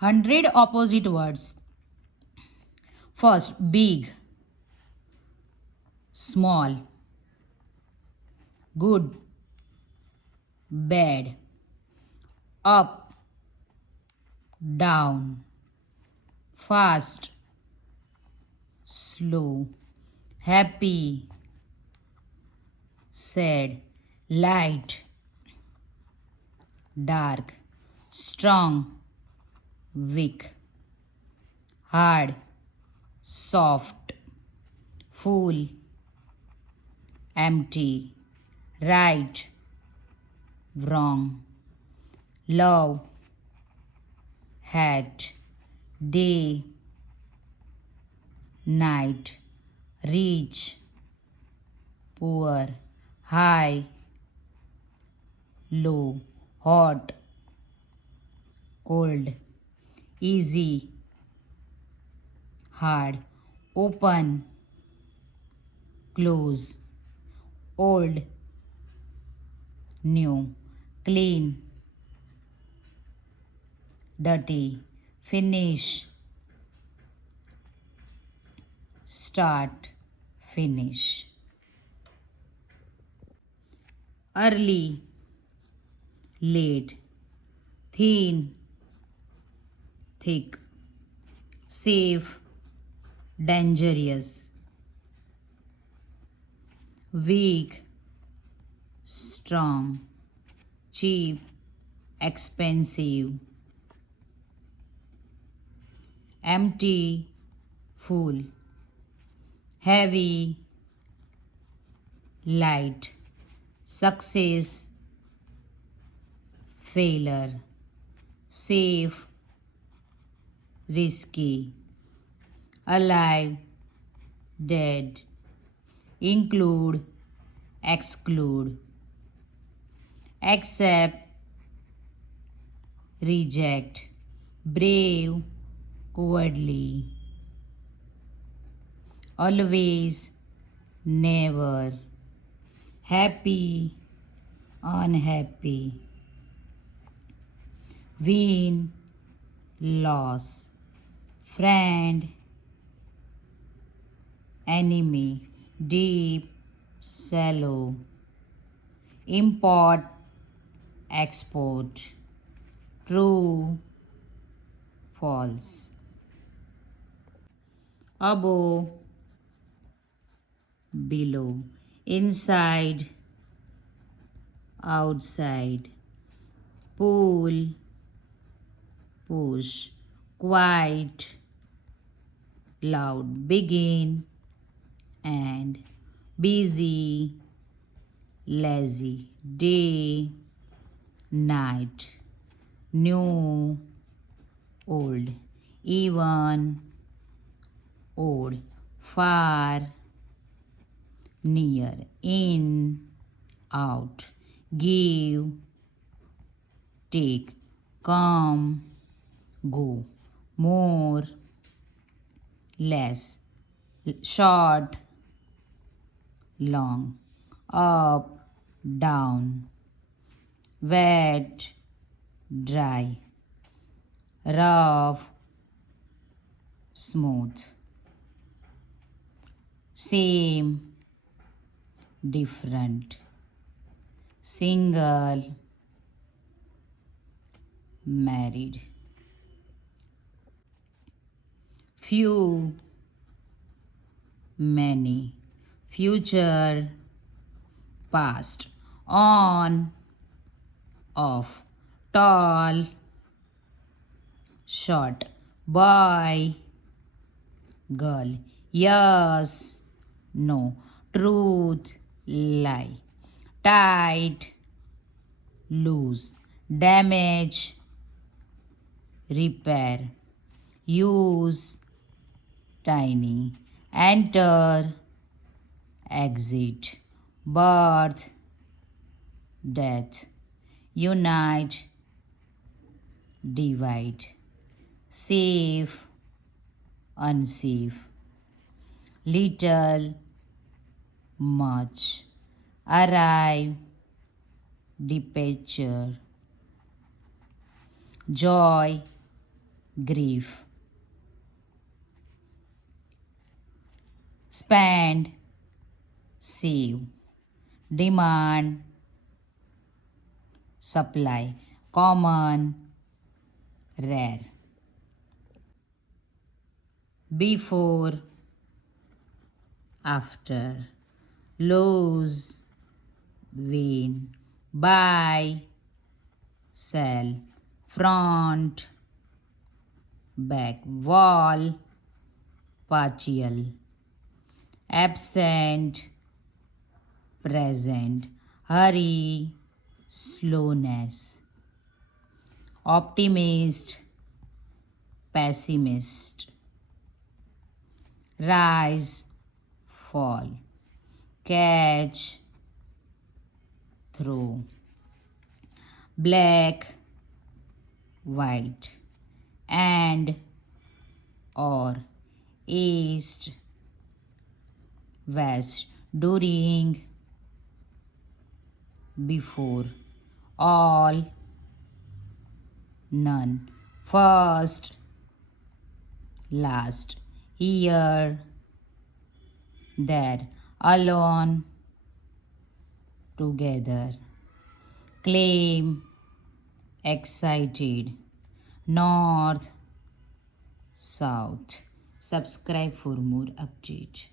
100 opposite words. First, big, small, good, bad, up, down, fast, slow, happy, sad, light, dark, strong, weak, hard, soft, full, empty, right, wrong, love, hate, day, night, rich, poor, high, low, hot, cold, easy, hard, open, close, old, new, clean, dirty, finish, start, finish. Early, late, thin, thick, safe, dangerous, weak, strong, cheap, expensive, empty, full, heavy, light, success, failure, safe, risky, alive, dead, include, exclude, accept, reject, brave, cowardly, always, never, happy, unhappy, win, loss, friend, enemy, deep, shallow, import, export, true, false, above, below, inside, outside, pull, push, quiet, loud, begin, and busy, lazy, day, night, new, old, even, old, far, near, in, out, give, take, come, go, more, less, short, long, up, down, wet, dry, rough, smooth, same, different, single, married, few, many, future, past, on, off, tall, short, boy, girl, yes, no, truth, lie, tight, loose, damage, repair, use, tiny, enter, exit, birth, death, unite, divide, safe, unsafe, little, much, arrive, departure, joy, grief. Spend, save. Demand, supply. Common, rare. Before, after. Lose, win. Buy, sell. Front, back. Wall, partial. Absent, present. Hurry, slowness. Optimist, pessimist. Rise, fall. Catch, throw. Black, white. And, or. East, west. During, before. All, none. First, last. Here, there. Alone, together. Claim, excited. North, south. Subscribe for more updates.